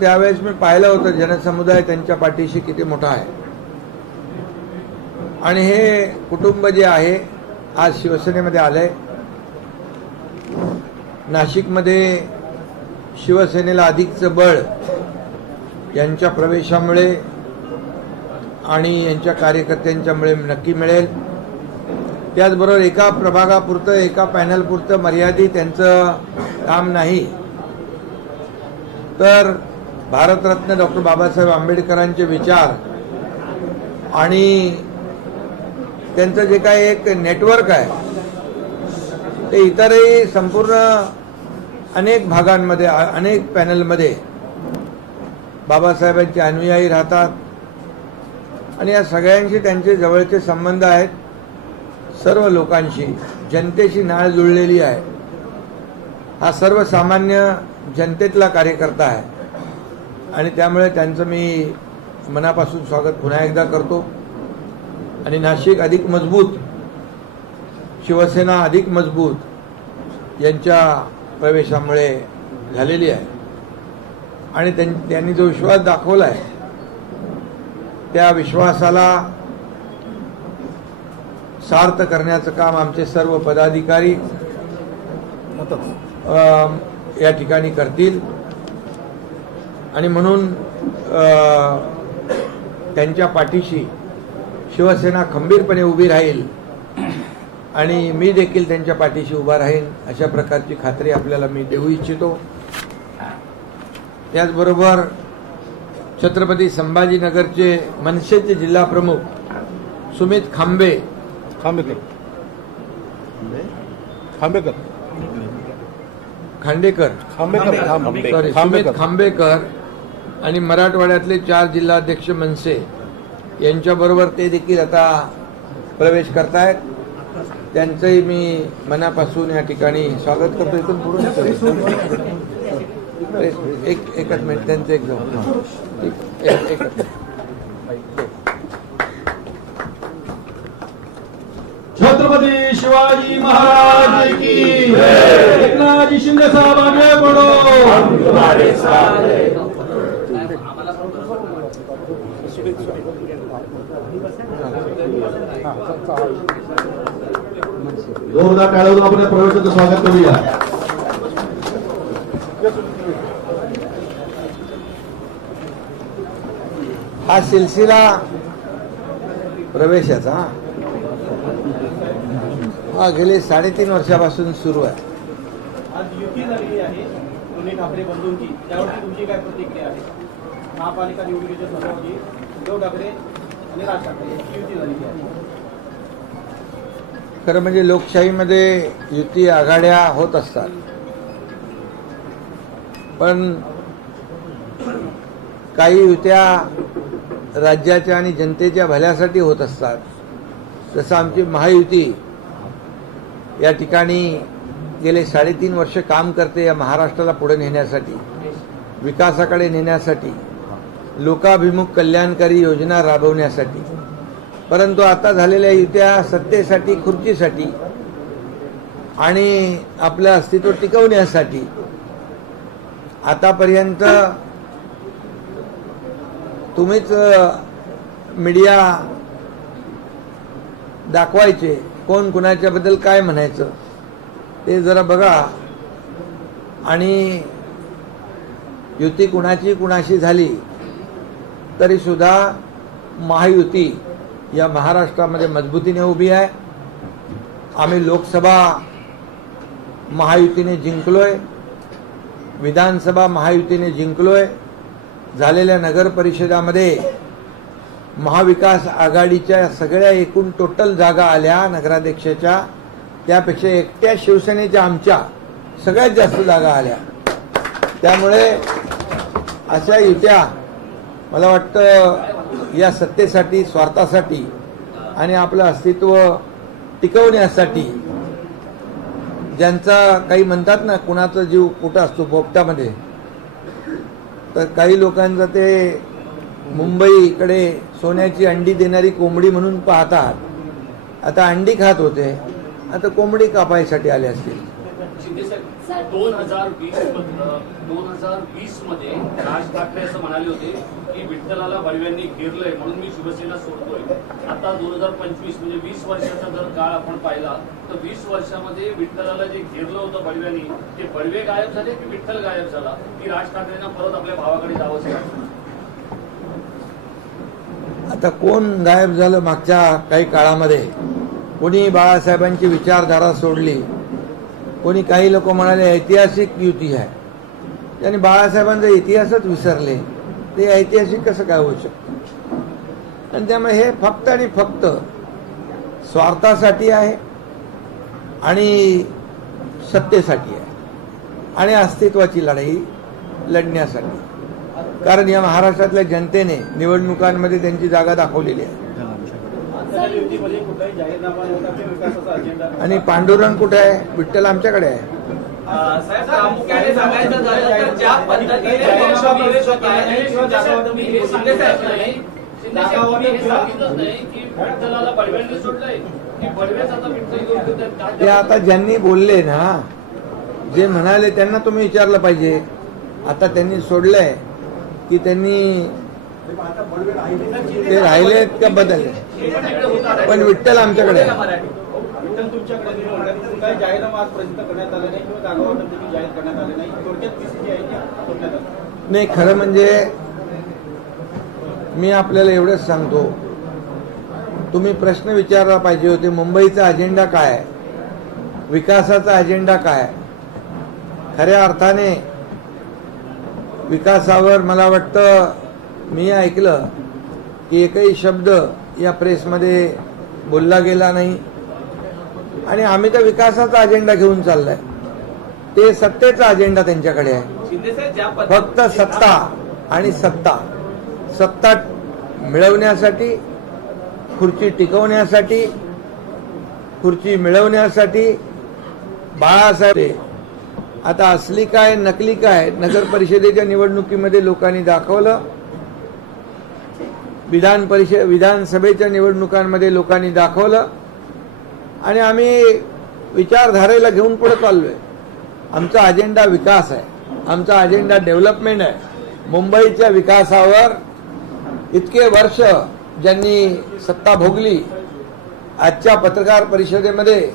त्यावेळेस मी पाहिलं होतं जनसमुदाय त्यांच्या पाठीशी किती मोठा आहे आणि हे कुटुंब जे आहे आज शिवसेनेमध्ये आलंय. नाशिकमध्ये शिवसेनेला अधिकचं बळ यांच्या प्रवेशामुळे आणि यांच्या कार्यकर्त्यांच्यामुळे नक्की मिळेल. त्याचबरोबर एका प्रभागापुरतं एका पॅनलपुरतं मर्यादित त्यांचं काम नाही, तर भारतरत्न डॉक्टर बाबासाहेब आंबेडकरांचे विचार आणि त्यांचं जे काही एक नेटवर्क आहे ते इतरही संपूर्ण अनेक भागांमध्ये अनेक पॅनलमध्ये बाबासाहेबांचे अनुयायी राहतात आणि या सगळ्यांशी त्यांचे जवळचे संबंध आहेत. सर्व लोकांशी जनतेशी नाळ जुळलेली आहे. हा सर्वसामान्य जनतेतला कार्यकर्ता आहे आणि त्यामुळे त्यांचं मी मनापासून स्वागत पुन्हा एकदा करतो. आणि नाशिक अधिक मजबूत, शिवसेना अधिक मजबूत यांच्या प्रवेशामुळे झालेली आहे आणि त्यांनी जो विश्वास दाखवला आहे त्या विश्वासाला सार्थ करण्याचं काम आमचे सर्व पदाधिकारी या ठिकाणी करतील आणि म्हणून त्यांच्या पाठीशी शिवसेना खंबीरपणे उभी राहील आणि मी देखील त्यांच्या पाठीशी उभा राहीन अशा प्रकारची खात्री आपल्याला मी देऊ इच्छितो. त्याचबरोबर छत्रपती संभाजीनगरचे मनसेचे जिल्हा प्रमुख सुमित खांडेकर सुमित खांडेकर आणि मराठवाड्यातले 4 जिल्हाध्यक्ष मनसे यांच्याबरोबर ते देखील आता प्रवेश करतायत. त्यांचंही मी मनापासून या ठिकाणी स्वागत करतो. इथून पुढे एकच मिनिट त्यांचं एक छत्रपती शिवाजी महाराज की जय. एकनाथजी शिंदे साहब आगे बढ़ो. जोरदार टाळ्या वाजवून आपण प्रवेशाचं स्वागत करूया. हा सिलसिला प्रवेशाचा हा गेले 3.5 वर्षापासून सुरू आहे. आज युती झालेली आहे दोन्ही ठाकरे बंधूंची, त्यावरती तुमची काय प्रतिक्रिया आहे? महापालिका निवडणुकीच्या संदर्भात उद्धव ठाकरे आणि राज ठाकरे यांची युती झालेली आहे. खरं म्हणजे लोकशाहीमध्ये युती आघाड्या होत असतात, पण काही युत्या राज्याच्या आणि जनतेच्या भल्यासाठी होत असतात. जसं आमची महायुती या ठिकाणी गेले 3.5 वर्ष काम करते या महाराष्ट्राला पुढे नेण्यासाठी, विकासाकडे नेण्यासाठी, लोकाभिमुख कल्याणकारी योजना राबवण्यासाठी. परंतु आता झालेल्या युत्या सत्तेसाठी, खुर्चीसाठी आणि आपलं अस्तित्व टिकवण्यासाठी. आतापर्यंत तुम्हीच मीडिया दाखवायचे कोण कुणाच्याबद्दल काय म्हणायचं ते जरा बघा. आणि युती कुणाशी झाली तरी सुद्धा महायुती या महाराष्ट्रामध्ये मजबूतीने उभी आहे. आम्ही लोकसभा महायुतीने जिंकलोय, विधानसभा महायुतीने जिंकलोय. झालेल्या नगर परिषदामध्ये महाविकास आघाडीच्या सगळ्या एकूण टोटल जागा आल्या नगराध्यक्षाच्या, त्यापेक्षा एकट्या शिवसेनेच्या आमच्या सगळ्यात जास्त जागा आल्या. त्यामुळे अशा युत्या मला वाटतं या सत्तेसाठी, स्वार्थासाठी आणि आपलं अस्तित्व टिकवण्यासाठी, ज्यांचा काही म्हणतात ना कुणाचा जीव कुठं असतो पोपटामध्ये, तर काही लोकांचं ते मुंबईकडे सोन्याची अंडी देणारी कोंबडी म्हणून पाहतात. आता अंडी खात होते, आता कोंबडी कापायसाठी आले असतील. 2020 मध्ये राज ठाकरे असं म्हणाले होते की विठ्ठलाला बडव्यांनी घेरलंय म्हणून मी शिवसेना सोडतोय. आता 2025 म्हणजे 20 वर्षाचा जर काळ आपण पाहिला तर 20 वर्षामध्ये विठ्ठलाला जे घेरलं होतं बडव्यांनी ते बडवे गायब झाले की विठ्ठल गायब झाला की राज ठाकरेंना परत आपल्या भावाकडे जावंच लागलं? आता कोण गायब झालं मागच्या काही काळामध्ये? कोणी बाळासाहेबांची विचारधारा सोडली, कोणी काही लोक म्हणाले ऐतिहासिक युती आहे. त्यांनी बाळासाहेबांचा इतिहासच विसरले, ते ऐतिहासिक कसं काय होऊ शकतं? आणि त्यामुळे हे फक्त आणि फक्त स्वार्थासाठी आहे आणि सत्तेसाठी आहे आणि अस्तित्वाची लढाई लढण्यासाठी. कारण या महाराष्ट्रातल्या जनतेने निवडणुकांमध्ये त्यांची जागा दाखवलेली आहे. आपल्याला युतीमध्ये कुठलाही जाहीरनामा नव्हता की विकासाचा अजेंडा नव्हता. आणि पांडुरंग कुठे आहे? विठ्ठल आमच्याकडे आहे. साहेब, प्रामुख्याने सांगायचं झालं तर ज्या पद्धतीने जाहीरनामा विरोध होत आहे, नाही किंवा जागावाटप मी नाही. हे सांगितलंच नाही की विठ्ठलाला बडव्यांनी सोडलंय की बडवेच आता विठ्ठल योग्य ते आता ज्यांनी बोलले ना, जे म्हणाले त्यांना तुम्ही विचारलं पाहिजे. आता त्यांनी सोडलंय की त्यांनी ते राहिलेत का बदलले? पण विठ्ठल आमच्याकडे आहे. विठ्ठल तुमच्याकडे नाही म्हणतात. कुठलाही जाहीरनामा आज प्रसिद्ध करण्यात आला नाही किंवा जागावाटप देखील जाहीर करण्यात आले नाही. थोडक्यात स्थिती आहे की थोडक्यात आलं. नाही, खरं म्हणजे मी आपल्याला एवढंच सांगतो, तुम्ही प्रश्न विचारला पाहिजे होते, मुंबईचा अजेंडा काय आहे, विकासाचा अजेंडा काय आहे. खऱ्या अर्थाने विकासावर मला वाटतं मी ऐकलं की एकही शब्द या प्रेसमध्ये बोलला गेला नाही. आणि आम्ही तर विकासाचा अजेंडा घेऊन चाललाय, ते सत्तेचा अजेंडा त्यांच्याकडे आहे. शिंदेसाहेब ज्या फक्त सत्ता आणि सत्ता सत्ता मिळवण्यासाठी, खुर्ची टिकवण्यासाठी, खुर्ची मिळवण्यासाठी बाळासाहेब. आता असली काय नकली काय नगर परिषदेच्या निवडणुकीमध्ये लोकांनी दाखवलं, विधानसभेच्या निवडणुकांमध्ये लोकांनी दाखवलं. आणि आम्ही विचारधारेला घेऊन पुढे चाललोय. आमचा अजेंडा विकास आहे, आमचा अजेंडा डेव्हलपमेंट आहे. मुंबईच्या विकासावर इतके वर्ष ज्यांनी सत्ता भोगली, आजच्या पत्रकार परिषदेमध्ये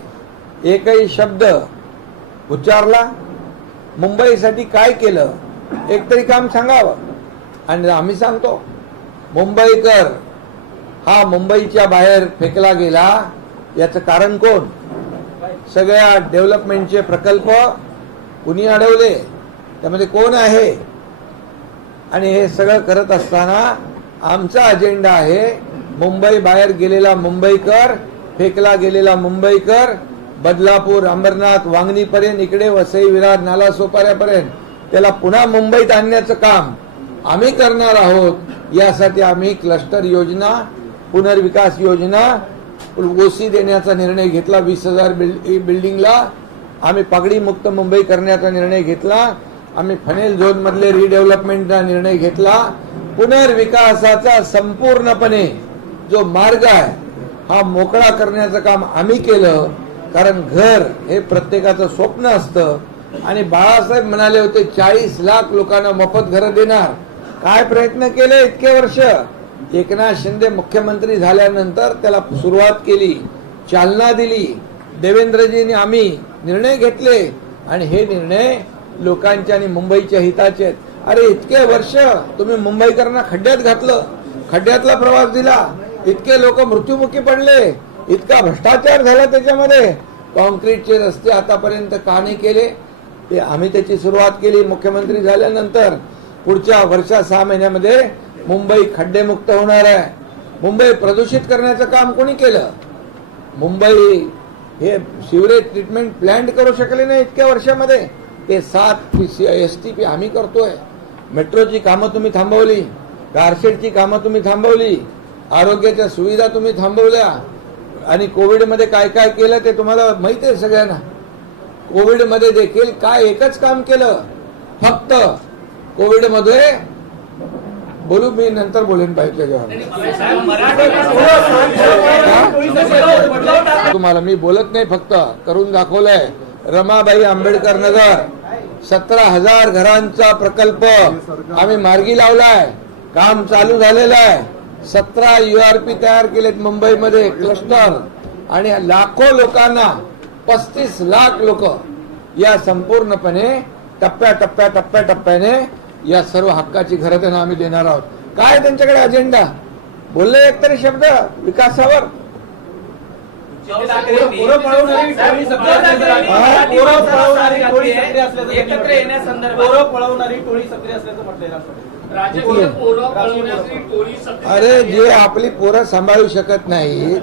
एकही शब्द उच्चारला, मुंबईसाठी काय केलं एकतरी काम सांगावं. आणि आम्ही सांगतो, मुंबईकर हा मुंबईच्या बाहेर फेकला गेला, याचं कारण कोण? सगळ्या डेव्हलपमेंटचे प्रकल्प कुणी अडवले, त्यामध्ये कोण आहे? आणि हे सगळं करत असताना आमचा अजेंडा आहे मुंबई बाहेर गेलेला मुंबईकर, फेकला गेलेला मुंबईकर, बदलापूर, अंबरनाथ, वांगणीपर्यंत, इकडे वसई, विरार, नालासोपाऱ्यापर्यंत त्याला पुन्हा मुंबईत आणण्याचं काम आम्ही करणार आहोत. यासाठी आम्ही क्लस्टर योजना, पुनर्विकास योजना, ओसी देण्याचा निर्णय घेतला. 20,000 बिल्डिंगला आम्ही पगडी मुक्त मुंबई करण्याचा निर्णय घेतला. आम्ही फनेल झोन मधले रिडेव्हलपमेंटचा निर्णय घेतला. पुनर्विकासाचा संपूर्णपणे जो मार्ग आहे हा मोकळा करण्याचं काम आम्ही केलं. कारण घर हे प्रत्येकाचं स्वप्न असतं. आणि बाळासाहेब म्हणाले होते 40 लाख लोकांना मोफत घरं देणार. काय प्रयत्न केले इतके वर्ष? एकनाथ शिंदे मुख्यमंत्री झाल्यानंतर त्याला सुरुवात केली, चालना दिली. देवेंद्रजींनी आम्ही निर्णय घेतले आणि हे निर्णय लोकांच्या आणि मुंबईच्या हिताचे आहेत. अरे इतके वर्ष तुम्ही मुंबईकरांना खड्ड्यात घातलं, खड्ड्यातला प्रवास दिला, इतके लोक मृत्युमुखी पडले, इतका भ्रष्टाचार झाला त्याच्यामध्ये. कॉन्क्रीटचे रस्ते आतापर्यंत का नाही केले? ते आम्ही त्याची सुरुवात केली मुख्यमंत्री झाल्यानंतर. पुढच्या वर्षा 6 महिन्यामध्ये मुंबई खड्डेमुक्त होणार आहे. मुंबई प्रदूषित करण्याचं काम कोणी केलं? मुंबई हे सिवरेज ट्रीटमेंट प्लांट करू शकले नाही इतक्या वर्षामध्ये. ते 7 STP आम्ही करतोय. मेट्रोची कामं तुम्ही थांबवली, कारशेडची कामं तुम्ही थांबवली, आरोग्याच्या सुविधा तुम्ही थांबवल्या. आणि कोविडमध्ये काय काय केलं ते तुम्हाला माहिती आहे सगळ्यांना. कोविडमध्ये देखील काय एकच काम केलं, फक्त कोविडमध्ये बोलू, मी नंतर बोलेन पाहिजे तुम्हाला. मी बोलत नाही, फक्त करून दाखवलंय. रमाबाई आंबेडकर नगर 17,000 घरांचा प्रकल्प आम्ही मार्गी लावलाय. काम चालू झालेलं आहे. 17 URP तयार केलेत मुंबईमध्ये क्लस्टर, आणि लाखो लोकांना 35 लाख लोक या संपूर्णपणे टप्प्याटप्प्याने या सर्व हक्काची घरं त्यांना आम्ही देणार आहोत. काय त्यांच्याकडे अजेंडा? बोलले एकतरी शब्द विकासावर? पोरं पळवणारी टोळी सक्रिय असल्याचं पोरं पळवणारी टोळी सक्रिय असल्याचं एकत्र येण्यासंदर्भात पोरं पळवणारी टोळी सक्रिय असल्याचं म्हटलंय राष्ट्रपती. राज्यातील पोरं पळवण्याची टोळी सक्रिय अरे जे आपली पोरं सांभाळू शकत नाही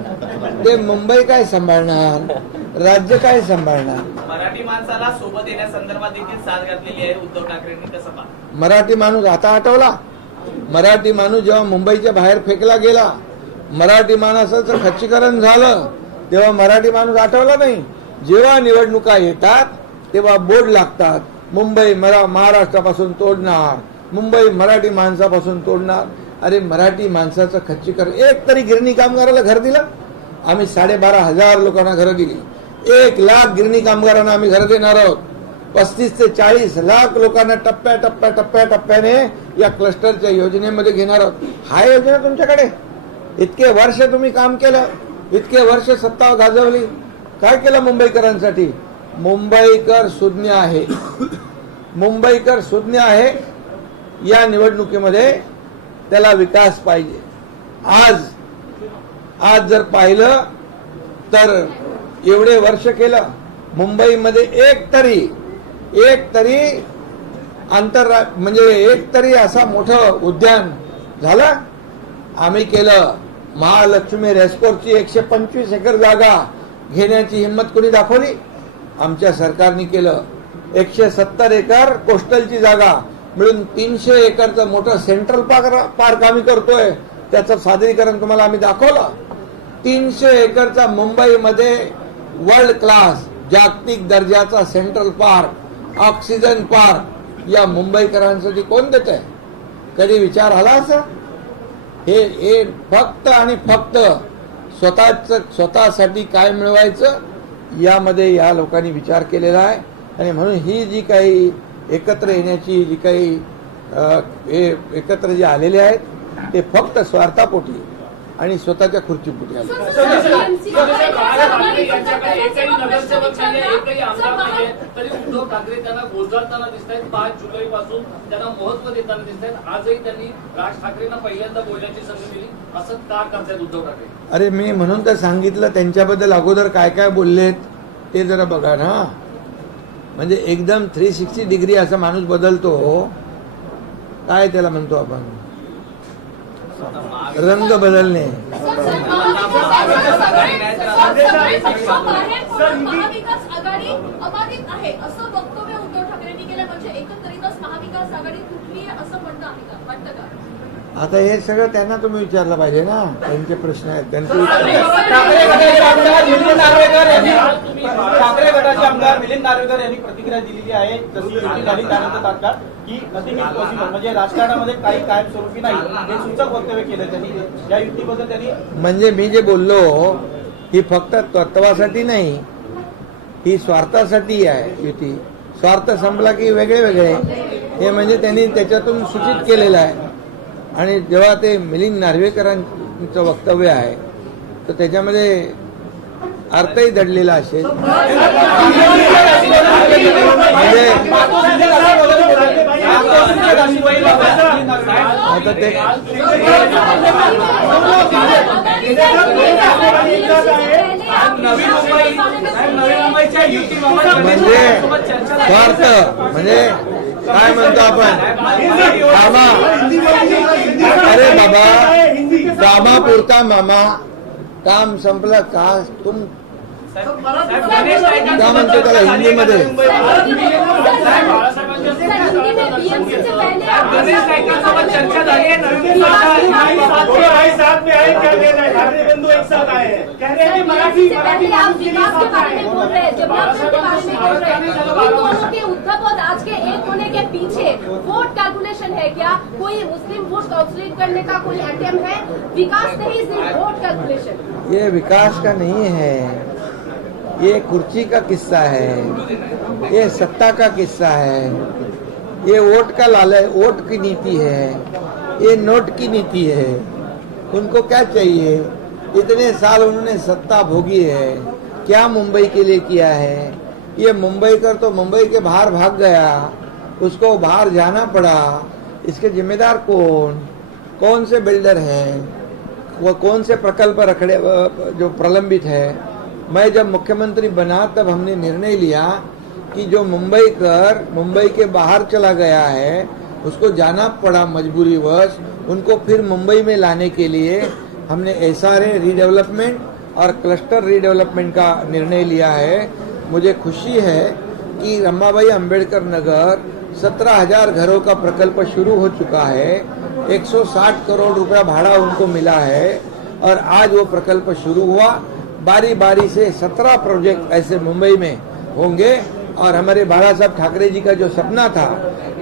ते मुंबई काय सांभाळणार, राज्य काय सांभाळणार? मराठी माणसाला सोबत येण्यासंदर्भात देखील साथ घातलेली आहे उद्धव ठाकरेंनी. कसं पाहता? मराठी माणूस आता आठवला? मराठी माणूस जेव्हा मुंबईच्या बाहेर फेकला गेला, मराठी माणसाचं खच्चीकरण झालं, तेव्हा मराठी माणूस आठवला नाही. जेव्हा निवडणुका येतात तेव्हा बोर्ड लागतात, मुंबई महाराष्ट्रापासून तोडणार, मुंबई मराठी माणसापासून तोडणार. अरे मराठी माणसाचं खच्चीकरण, एक तरी गिरणी कामगाराला घर दिलं? आम्ही 12,500 लोकांना घरं दिली. 1 लाख गिरणी कामगारांना आम्ही घरं देणार आहोत. 35 ते 40 लाख लोकांना टप्प्याटप्प्याने या क्लस्टरच्या योजनेमध्ये घेणार आहोत. हा योजना तुमच्याकडे? इतके वर्ष तुम्ही काम केलं, इतके वर्ष सत्ता गाजवली, काय केलं मुंबईकरांसाठी? मुंबईकर सुज्ञ आहे, मुंबईकर सुज्ञ आहे. या निवडणुकीमध्ये त्याला विकास पाहिजे. आज जर पाहिलं तर एवढे वर्ष केलं मुंबईमध्ये एक तरी म्हणजे एक तरी असा मोठं उद्यान झालं? आम्ही केलं. महालक्ष्मी रेस्कोर्सची 125 एकर जागा घेण्याची हिंमत कोणी दाखवली? आमच्या सरकारने केलं. 170 एकर कोस्टलची जागा मिळून 300 एकरचं मोठं सेंट्रल पार्क आम्ही करतोय. त्याचं सादरीकरण तुम्हाला आम्ही दाखवलं. 300 एकरचा मुंबईमध्ये वर्ल्ड क्लास जागतिक दर्जाचा सेंट्रल पार्क, ऑक्सिजन पार्क या मुंबईकरांसाठी कोण देत आहे? कधी विचार आला असं? हे फक्त आणि फक्त स्वतःसाठी काय मिळवायचं यामध्ये या लोकांनी विचार केलेला आहे. आणि म्हणून ही जी काही एकत्र येण्याची जी काही एकत्र जे आलेले आहेत ते फक्त स्वार्थापोटी आणि स्वतःच्या खुर्चीपोटी आले. यांच्याकडे एकही नगरसेवक नाहीये, एकही आमदार नाहीये, तरी उद्धव ठाकरे त्यांना गोंजाळताना दिसत आहेत. 5 जुलैपासून त्यांना महत्व देताना दिसत आहेत. आजही त्यांनी राज ठाकरेंना पहिल्यांदा बोलण्याची संधी दिली. असं का करतायत उद्धव ठाकरे? अरे मी म्हणून तर सांगितलं त्यांच्याबद्दल अगोदर काय काय बोललेत ते जरा बघा ना. म्हणजे एकदम 360 डिग्री असा माणूस बदलतो. काय त्याला म्हणतो आपण? रंग बदलणे. महाविकास आघाडी अबाधित आहे असं वक्तव्य उद्धव ठाकरेंनी केलं. म्हणजे एकंदरीतच महाविकास आघाडी तुटली आहे असं म्हणणं आहे का? वाटतं का? आता हे सगळं त्यांना तुम्ही विचारलं पाहिजे ना. त्यांचे प्रश्न आहेत त्यांचे ठाकरे गटाचे आमदार मिलिंद नार्वेकर यांनी प्रतिक्रिया दिलेली आहे. जशी युती झाली त्यानंतर तात्काळ की नथिंग इज पॉसिबल, म्हणजे राजकारणामध्ये काही कायमस्वरूपी नाही हे सूचक वक्तव्य केलं त्यांनी. या युतीबद्दल त्यांनी म्हणजे मी जे बोललो ही फक्त तत्वासाठी नाही, ही स्वार्थासाठी आहे युती. स्वार्थ संपला की वेगळे वेगळे हे म्हणजे त्यांनी त्याच्यातून सूचित केलेलं आहे. आणि जेव्हा ते मिलिंद नार्वेकरांचं वक्तव्य आहे तर त्याच्यामध्ये अर्थही दडलेला असेल. म्हणजे आता ते म्हणजे स्वार्थ म्हणजे काय म्हणतो आपण? अरे बाबा, कामापुरता मामा, काम संपलं का? तुम क्या म्हणतो त्याला हिंदीमध्ये? चर्चा झाली आहे. उद्धव और आज के एक होने के पीछे वोट कैलकुलेशन है क्या? कोई मुस्लिम वोट काउंसलिंग करने का कोई अटेम्प्ट है? विकास नहीं, सिर्फ वोट कैलकुलेशन. ये विकास का नहीं है, ये कुर्सी का किस्सा है, ये सत्ता का किस्सा है, ये वोट का लालच, वोट की नीति है, ये नोट की नीति है। उनको क्या चाहिए? इतने साल उन्होंने सत्ता भोगी है, क्या मुंबई के लिए किया है? ये मुंबई कर तो मुंबई के बाहर भाग गया, उसको बाहर जाना पड़ा। इसके जिम्मेदार कौन से बिल्डर हैं, वो कौन से प्रकल्प रखड़े जो प्रलंबित है? मैं जब मुख्यमंत्री बना तब हमने निर्णय लिया कि जो मुंबई के बाहर चला गया है उसको जाना पड़ा मजबूरीवश, उनको फिर मुंबई में लाने के लिए हमने SRA रीडेवलपमेंट और क्लस्टर रीडेवलपमेंट का निर्णय लिया है। मुझे खुशी है कि रमाबाई अंबेडकर नगर 17,000 घरों का प्रकल्प शुरू हो चुका है, 160 करोड़ रुपया भाड़ा उनको मिला है और आज वो प्रकल्प शुरू हुआ। बारी बारी से 17 प्रोजेक्ट ऐसे मुंबई में होंगे और हमारे बाला साहब ठाकरे जी का जो सपना था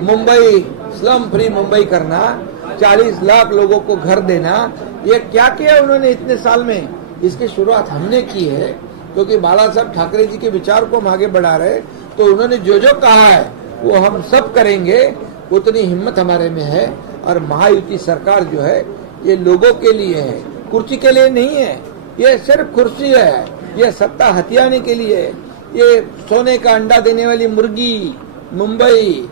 मुंबई स्लम फ्री मुंबई करना, 40 लाख लोगों को घर देना, ये क्या किया उन्होंने इतने साल में? इसकी शुरुआत हमने की है क्योंकि बाला साहब ठाकरे जी के विचार को हम आगे बढ़ा रहे। तो उन्होंने जो जो कहा है वो हम सब करेंगे, उतनी हिम्मत हमारे में है। और महायुति सरकार जो है ये लोगों के लिए है, कुर्सी के लिए नहीं है। ये सिर्फ कुर्सी है, ये सत्ता हथियाने के लिए। ये सोने का अंडा देने वाली मुर्गी मुंबई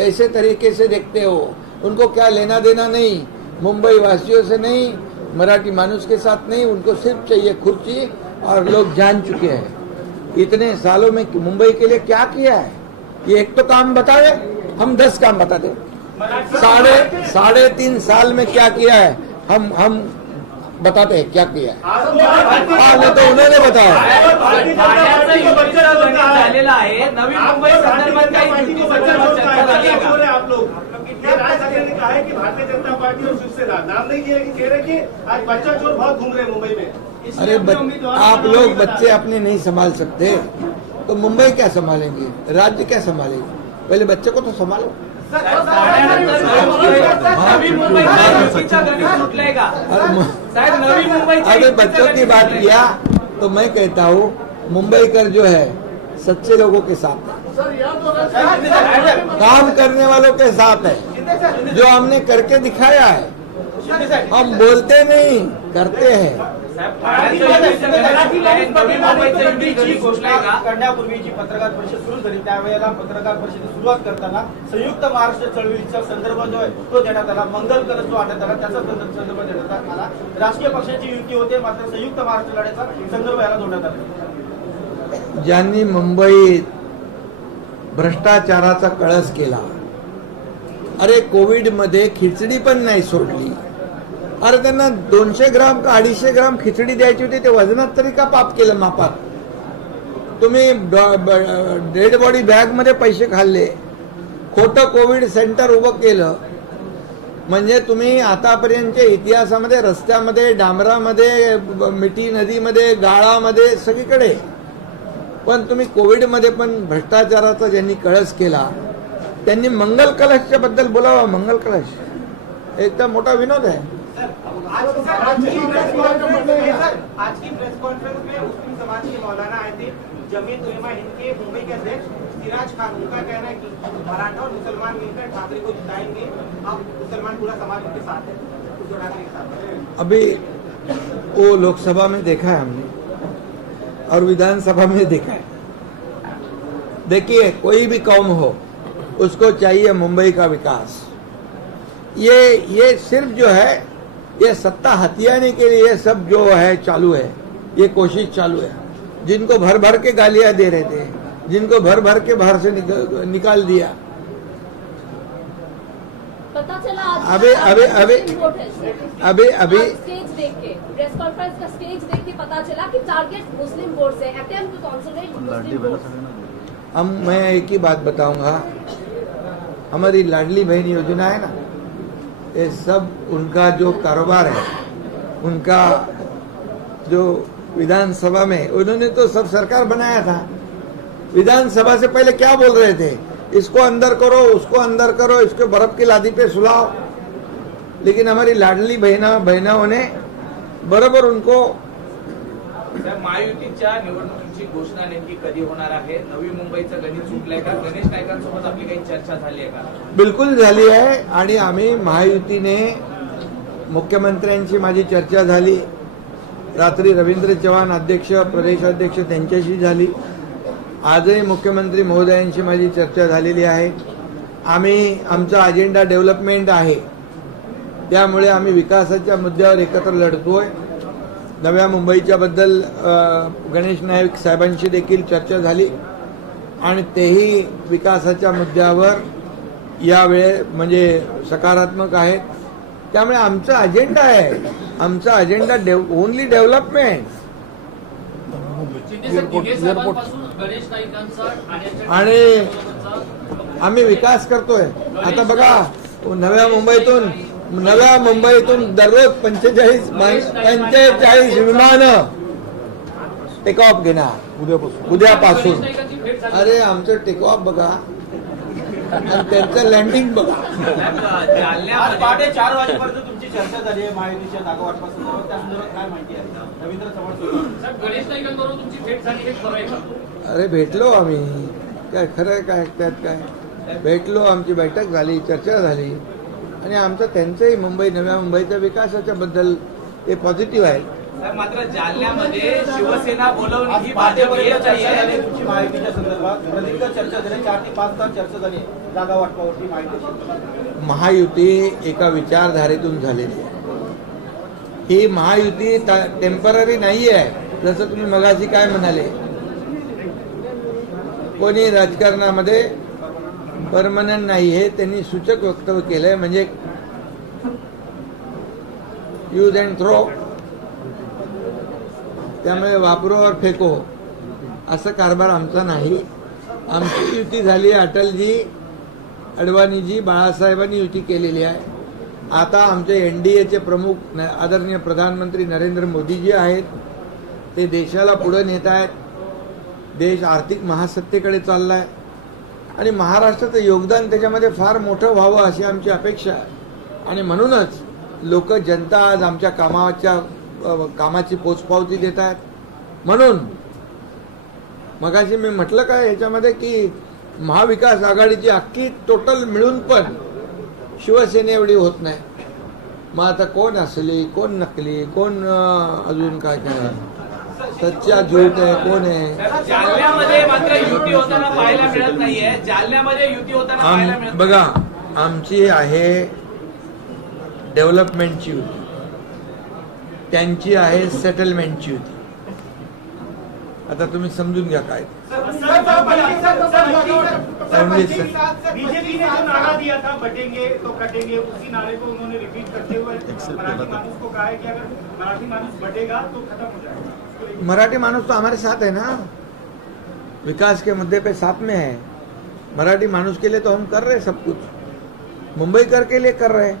ऐसे तरीके से देखते हो, उनको क्या लेना देना नहीं, मुंबई वासियों से नहीं, मराठी मानुष के साथ नहीं, उनको सिर्फ चाहिए कुर्सी। और लोग जान चुके हैं इतने सालों में मुंबई के लिए क्या किया है। ये एक तो काम बताए, हम 10 काम बता दें। साढ़े 3 साल में क्या किया है हम बताते हैं क्या किया है। नहीं तो उन्होंने बताया। झालेला आहे नवी मुंबई संदर्भात काही आप लोग राज ठाकरे ने कहा है कि भारतीय जनता पार्टी और शिवसेना नाम नहीं किया कि कह रहे कि आज बच्चा चोर बहुत घूम रहे हैं मुंबई में। अरे आप लोग बच्चे अपने नहीं संभाल सकते तो मुंबई क्या संभालेंगे, राज्य क्या संभालेंगे? पहले बच्चे को तो संभालो। नवी मुंबई सुटलंय का साहेब? नवी मुंबई अगर बच्चों की बात किया तो मैं कहता हूँ मुंबई कर जो है सच्चे लोगों के साथ है, काम करने वालों के साथ है, जो हमने करके दिखाया है। हम बोलते नहीं, करते हैं। करण्यापूर्वीची पत्रकार परिषद सुरू झाली त्यावेळेला पत्रकार परिषदेची सुरुवात करताना संयुक्त महाराष्ट्र चळवळीचा संदर्भ जो आहे तो देण्यात आला, मंगल कलश जो आणण्यात आला त्याचा संदर्भ देण्यात आला। राजकीय पक्षाची युती होते मात्र संयुक्त महाराष्ट्र लढ्याचा संदर्भ याला जोडण्यात आला। ज्यांनी मुंबईत भ्रष्टाचाराचा कळस केला, अरे कोविड मध्ये खिचडी पण नाही सोडली। अरे त्यांना 200 ग्राम का 250 ग्राम खिचडी द्यायची होती, ते वजनात तरी का पाप केलं मापात? तुम्ही डेड बॉडी बॅग मध्ये पैसे खाल्ले, खोटं कोविड सेंटर उभं केलं, म्हणजे तुम्ही आतापर्यंतच्या इतिहासामध्ये रस्त्यामध्ये, डांबरामध्ये, मिठी नदीमध्ये, गाळामध्ये सगळीकडे, पण तुम्ही कोविडमध्ये पण भ्रष्टाचाराचा ज्यांनी कळस केला त्यांनी मंगल कलशच्या बद्दल बोलावा। मंगल कलश एकदम मोठा विनोद है। आज की प्रेस कॉन्फ्रेंस में मुस्लिम समाज के मौलाना आए थे, जमीयत उलेमा हिंद के मुंबई के अध्यक्ष सिराज खान, उनका कहना है कि मराठा और मुसलमान मिलकर ठाकरे को जिताएंगे। अब मुसलमान पूरा समाज उनके साथ है, उद्धव ठाकरे के साथ है। अभी वो लोकसभा में देखा है हमने और विधानसभा में देखा है। देखिए कोई भी कौम हो उसको चाहिए मुंबई का विकास। ये सिर्फ जो है ये सत्ता हथियाने के लिए सब जो है चालू है, ये कोशिश चालू है। जिनको भर भर के गालियां दे रहे थे, जिनको भर भर के बाहर से निकाल दिया। पता चला अभी स्टेज देख के, प्रेस कॉन्फ्रेंस का स्टेज देख के पता चला कि टारगेट मुस्लिम वोट से, attempt to consolidate Muslim vote. मैं एक ही बात बताऊंगा, हमारी लाडली बहन योजना है ना, ये सब उनका जो कारोबार है, उनका जो विधानसभा में उन्होंने तो सब सरकार बनाया था। विधानसभा से पहले क्या बोल रहे थे? इसको अंदर करो, उसको अंदर करो, इसको बर्फ की लादी पे सुलाओ। लेकिन हमारी लाडली बहनों ने बरोबर उनको महायुतीच्या निवडणुकीच्या तुमची घोषणा नेमकी कधी होणार आहे? नवी मुंबईचं गणित सुटलंय का? गणेश नाईकांसोबत आपली काही चर्चा झाली आहे का? बिलकुल झाली आहे आणि आम्ही महायुतीने मुख्यमंत्र्यांची माझी चर्चा झाली. रात्री रवींद्र चव्हाण अध्यक्ष प्रदेशाध्यक्ष त्यांच्याशी झाली. आजही मुख्यमंत्री महोदयांशी माझी चर्चा झालेली आहे. आम्ही आमचा अजेंडा डेव्हलपमेंट आहे, त्यामुळे आम्ही विकासाच्या मुद्द्यावर एकत्र लढतोय. नव्या मुंबईच्या बद्दल गणेश नाईक साहेबांशी देखील चर्चा झाली आणि तेही विकासाच्या मुद्द्यावर यावेळे म्हणजे सकारात्मक आहेत. त्यामुळे आमचा अजेंडा आहे, आमचा अजेंडा ओनली डेव्हलपमेंट शिंदे साहेब, दिघे साहेबांपासून गणेश नाईकांचा ठाण्याच्या आणि संदर्भाचा आम्ही विकास करतोय. आता बघा नव्या मुंबईतून दररोज 45 विमानं टेक ऑफ घेणार उद्यापासून. गणेश नाईकांची भेट झाली. अरे आमचं टेक ऑफ बघा आणि त्यांचं लँडिंग बघा. आज पहाटे 4 वाजेपर्यंत तुमची चर्चा झाली आहे महायुतीच्या जागा वाटपासंदर्भात. त्या संदर्भात काय माहिती आहे? रवींद्र चव्हाण साहेब, गणेश नाईकांबरोबर तुमची भेट झाली हे खरं आहे का? अरे भेटलो आम्ही, काय खरं आहे काय त्यात काय, भेटलो, आमची बैठक झाली, चर्चा झाली आणि आमचं त्यांचंही नव्या मुंबईच्या विकासाच्या बद्दल ते पॉझिटिव्ह आहे. साहेब, मात्र जालन्यामध्ये शिवसेना बोलवून आज ही भाजप पहाटेपर्यंत येत चर्चा झाली नाहीये. तुमची महायुतीच्या संदर्भात. प्रदीर्घ चर्चा झाली, 4 ते 5 तास चर्चा झाली जागा वाटपावरती महायुतीची. महायुती एका विचारधारेतून झालेली आहे. ही महायुती टेम्पररी नाही आहे. जसं तुम्ही मगाशी काय म्हणाले, कोणी राजकारणामध्ये परमनंट नाही हे त्यांनी सूचक वक्तव्य केलंय. म्हणजे यूज अँड थ्रो, त्यामुळे वापरो और फेको असं कारभार आमचा नाही. आमची युती झाली अटलजी, अडवाणीजी, बाळासाहेबांनी युती केलेली आहे. आता आमचे एनडीएचे प्रमुख आदरणीय प्रधानमंत्री नरेंद्र मोदीजी आहेत. ते देशाला पुढे नेत आहेत. देश आर्थिक महासत्तेकडे चाललाय आणि महाराष्ट्राचं योगदान त्याच्यामध्ये फार मोठं व्हावं अशी आमची अपेक्षा आहे. आणि म्हणूनच जनता आज आमच्या कामाची पोचपावती देत आहेत. म्हणून मगाशी मी म्हटलं काय याच्यामध्ये की महाविकास आघाडीची अख्खी टोटल मिळून पण शिवसेने एवढी होत नाही. मग आता कोण असली, कोण नकली, कोण अजून काय काय सच्चा झूट आहे, कोण आहे. जालन्यामध्ये मात्र युती होताना पाहायला मिळत नाहीये. जालन्यामध्ये युती होताना पाहायला मिळत बघा आमची आहे डेव्हलपमेंटची युती, त्यांची आहे सेटलमेंटची युती. आता तुम्ही समजून घ्या काय बीजेपी ने जो नारा दिया था बटेंगे तो कटेंगे, उसी नारे को उन्होंने रिपीट करते हुए मराठी मानुस को कहा है कि अगर मराठी मानुस बढ़ेगा तो खत्म हो जाएगा. मराठी मानुस तो हमारे साथ है ना, विकास के मुद्दे पे साथ में है. मराठी मानुस के लिए तो हम कर रहे हैं सब कुछ, मुंबई कर के लिए कर रहे हैं.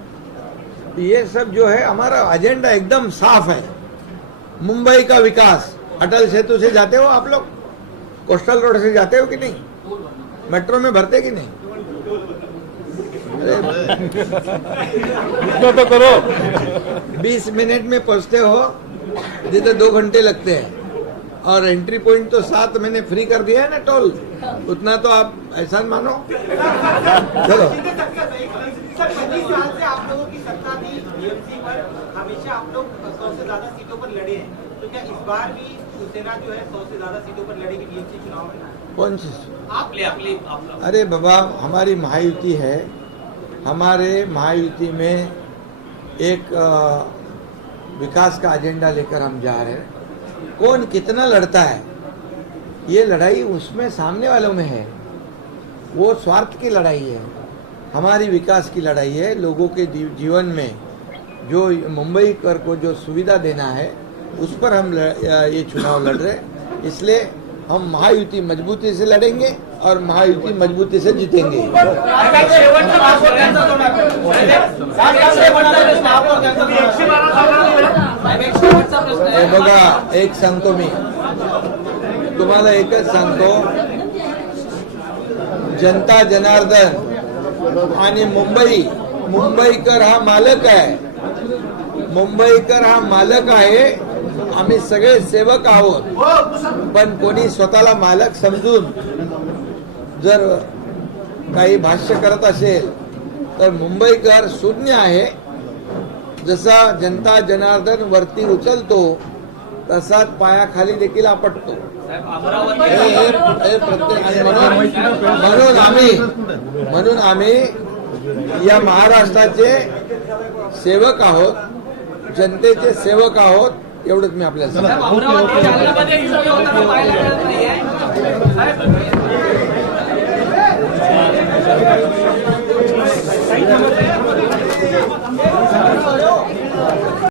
ये सब जो है हमारा एजेंडा एकदम साफ है. मुंबई का विकास, अटल सेतु से जाते हो आप लोग, कोस्टल रोड से जाते हो कि नहीं, मेट्रो में भरते कि नहीं? तो करो 20 मिनट में पहुंचते हो जिधर 2 घंटे लगते हैं. और एंट्री पॉइंट तो 7 महीने फ्री कर दिया है ना टोल, उतना तो आप एहसान मानो. चलो 25 साल से आप लोगों की सत्ता थी बीएमसी पर, हमेशा आप लोग 100 से ज्यादा सीटों पर लड़े हैं. तो क्या इस बार भी शिवसेना जो है 100 से ज्यादा सीटों पर लड़ेगी बीएमसी चुनाव में? कौन सी? आपली अरे बाबा हमारी महायुति है. हमारे महायुति में एक विकास का एजेंडा लेकर हम जा रहे हैं. कौन कितना लड़ता है ये लड़ाई उसमें सामने वालों में है, वो स्वार्थ की लड़ाई है. हमारी विकास की लड़ाई है. लोगों के जीवन में जो मुंबई कर को जो सुविधा देना है उस पर हम ये चुनाव लड़ रहे हैं. इसलिए हम महायुति मजबूती से लड़ेंगे और महायुति मजबूती से जीतेंगे. हे बघा एक सांगतो मी तुम्हाला, एकच सांगतो, जनता जनार्दन आणि मुंबईकर हा मालक आहे. मुंबईकर हा मालक आहे. आम्ही सगळे सेवक आहोत, पण कोणी स्वतःला मालक समजून जर काही भाष्य करत असेल तर मुंबईकर शून्य आहे. जसा जनता जनार्दन वरती उचलतो तसाच पायाखाली देखील आपटतो. साहेब, हे प्रत्येक आणि म्हणून आम्ही या महाराष्ट्राचे सेवक आहोत, जनतेचे सेवक आहोत. एवढंच मी आपल्याला सांगतो. अमरावती जालन्यामध्ये युती होताना पाहायला मिळत नाहीये. साहेब